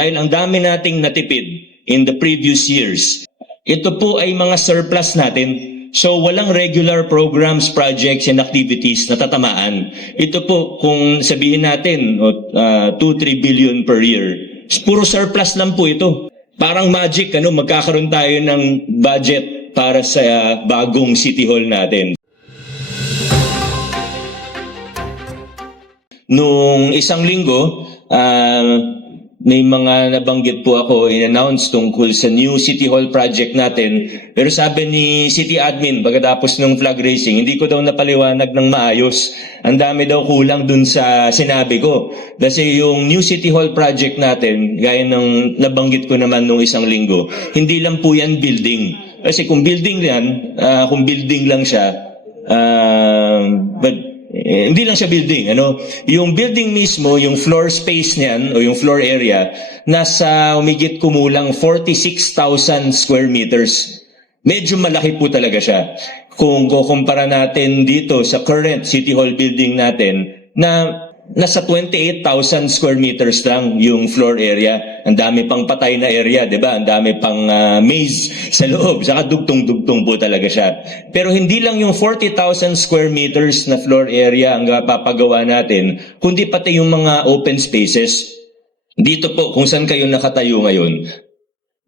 dahil ang dami nating natipid in the previous years. Ito po ay mga surplus natin. So walang regular programs, projects, and activities na tatamaan. Ito po kung sabihin natin uh, 2-3 billion per year. Puro surplus lang po ito. Parang magic, ano, magkakaroon tayo ng budget para sa uh, bagong city hall natin. Nung isang linggo, ah, may mga nabanggit po ako in-announce tungkol sa new City Hall project natin. Pero sabi ni City Admin, pagkatapos ng flag racing, hindi ko daw napaliwanag ng maayos. Ang dami daw kulang dun sa sinabi ko. Kasi yung new City Hall project natin, gaya ng nabanggit ko naman nung isang linggo, hindi lang po yan building. Kasi kung building yan, ah, kung building lang siya, ah, but eh, hindi lang siya building, ano? Yung building mismo, yung floor space niyan o yung floor area, nasa umigit kumulang 46,000 square meters. Medyo malaki po talaga siya. Kung kukumpara natin dito sa current City Hall building natin, na nasa 28,000 square meters lang yung floor area. Ang dami pang patay na area, 'di ba? Ang dami pang ah, maze sa loob. Saka dugtong-dugtong po talaga siya. Pero hindi lang yung 40,000 square meters na floor area ang papagawa natin, kundi pati yung mga open spaces. Dito po, kung saan kayo nakatayo ngayon,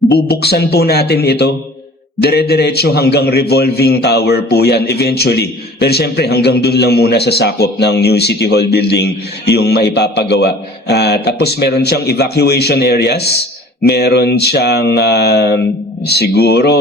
bubuksan po natin ito dire-diretso hanggang revolving tower po yan eventually. Pero siyempre hanggang dun lang muna sa sakop ng new City Hall building yung maipapagawa. Ah, tapos meron siyang evacuation areas, meron siyang um, siguro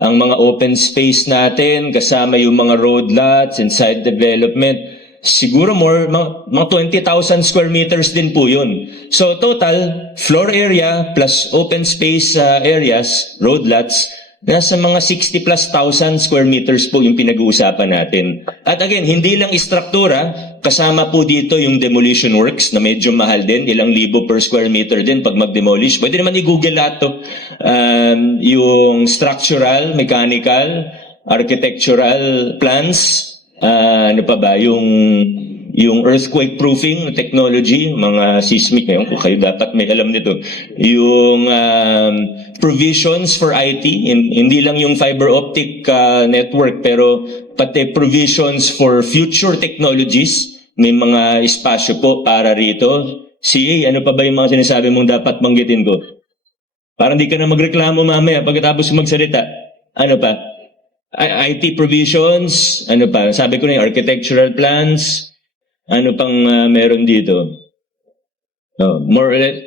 ang mga open space natin kasama yung mga road lots and site development siguro more mga, mga 20,000 square meters din po yun. So total floor area plus open space uh, areas, road lots Nasa mga 60 plus thousand square meters po yung pinag-uusapan natin. At again, hindi lang istruktura, kasama po dito yung demolition works na medyo mahal din, ilang libo per square meter din pag mag-demolish. Pwede naman i-google lahat to. Um, yung structural, mechanical, architectural plans, ah, ano pa ba, yung yung earthquake proofing technology, mga seismic ngayon, kung kayo dapat may alam nito. Yung um, provisions for IT, hin- hindi lang yung fiber optic uh, network, pero pati provisions for future technologies, may mga espasyo po para rito. CA, ano pa ba yung mga sinasabi mong dapat banggitin ko? Parang di ka na magreklamo mamaya pagkatapos magsalita. Ano pa? IT provisions, ano pa? Sabi ko na yung architectural plans, ano pang ah, meron dito? Oh, more or less,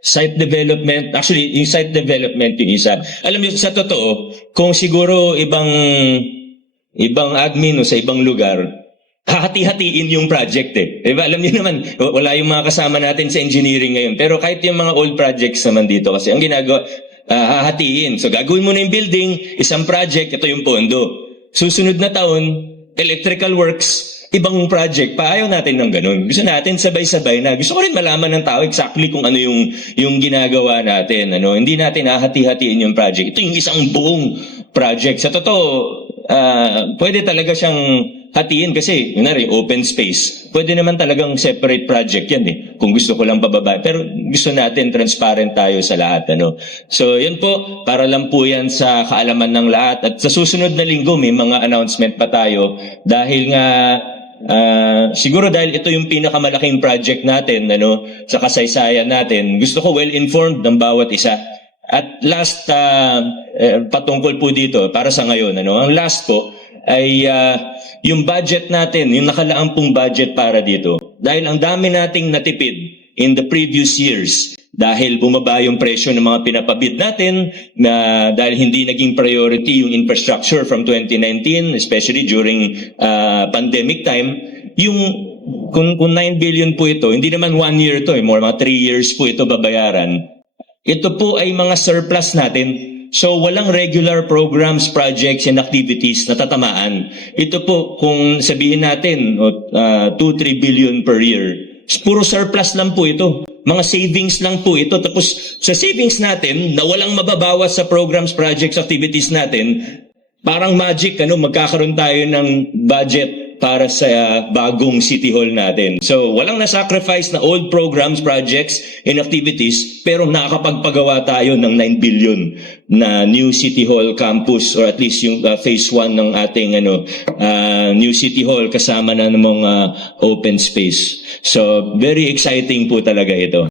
site development. Actually, yung site development yung isa. Alam niyo, sa totoo, kung siguro ibang ibang admin o sa ibang lugar, hahati-hatiin yung project eh. Diba? Alam niyo naman, wala yung mga kasama natin sa engineering ngayon. Pero kahit yung mga old projects naman dito, kasi ang ginagawa, ah, hahatiin. So gagawin mo na yung building, isang project, ito yung pondo. Susunod na taon, electrical works, ibang project pa. Natin ng ganun. Gusto natin sabay-sabay na. Gusto ko rin malaman ng tao exactly kung ano yung, yung ginagawa natin. Ano? Hindi natin hahati-hatiin yung project. Ito yung isang buong project. Sa totoo, ah, pwede talaga siyang hatiin kasi, yun open space. Pwede naman talagang separate project yan eh. Kung gusto ko lang pababa. Pero gusto natin transparent tayo sa lahat. Ano? So, yun po, para lang po yan sa kaalaman ng lahat. At sa susunod na linggo, may mga announcement pa tayo. Dahil nga, ah, siguro dahil ito yung pinakamalaking project natin, ano, sa kasaysayan natin, gusto ko well-informed ng bawat isa. At last, eh, patungkol po dito, para sa ngayon, ano, ang last po, ay ah, yung budget natin, yung nakalaang pong budget para dito. Dahil ang dami nating natipid in the previous years, dahil bumaba yung presyo ng mga pinapabid natin, na dahil hindi naging priority yung infrastructure from 2019, especially during ah, pandemic time, yung kung, kung 9 billion po ito, hindi naman one year to, eh, more mga 3 years po ito babayaran. Ito po ay mga surplus natin. So walang regular programs, projects, and activities na tatamaan. Ito po kung sabihin natin uh, 2-3 billion per year. Puro surplus lang po ito. Mga savings lang po ito. Tapos sa savings natin na walang mababawas sa programs, projects, activities natin, parang magic, ano, magkakaroon tayo ng budget para sa uh, bagong City Hall natin. So, walang na-sacrifice na old programs, projects, and activities, pero nakakapagpagawa tayo ng 9 billion na new City Hall campus or at least yung uh, phase 1 ng ating ano uh, new City Hall kasama na ng mga open space. So, very exciting po talaga ito.